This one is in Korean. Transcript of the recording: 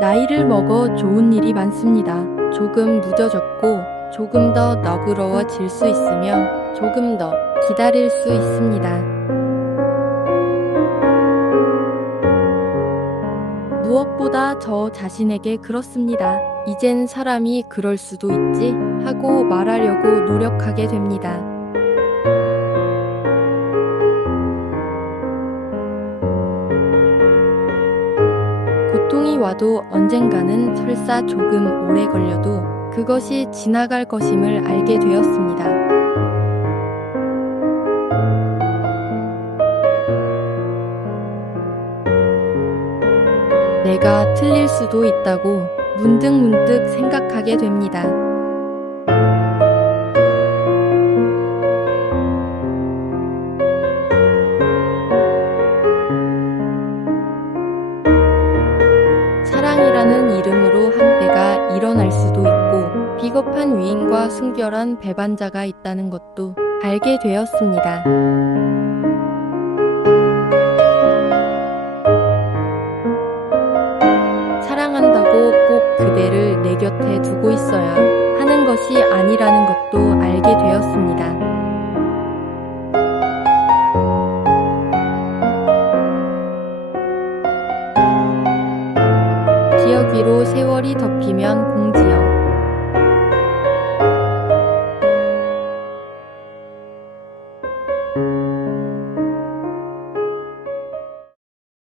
나이를 먹어 좋은 일이 많습니다. 조금 무뎌졌고 조금 더 너그러워질 수 있으며 조금 더 기다릴 수 있습니다. 무엇보다 저 자신에게 그렇습니다. 이젠 사람이 그럴 수도 있지 하고 말하려고 노력하게 됩니다. 고통이 와도 언젠가는 설사 조금 오래 걸려도 그것이 지나갈 것임을 알게 되었습니다. 내가 틀릴 수도 있다고 문득문득 생각하게 됩니다. 사랑이라는 이름으로 한패가 일어날 수도 있고 비겁한 위인과 순결한 배반자가 있다는 것도 알게 되었습니다. 사랑한다고 꼭 그대를 내 곁에 두고 있어야 하는 것이 아니라는 것도 여기로 세월이 덮이면 공지영.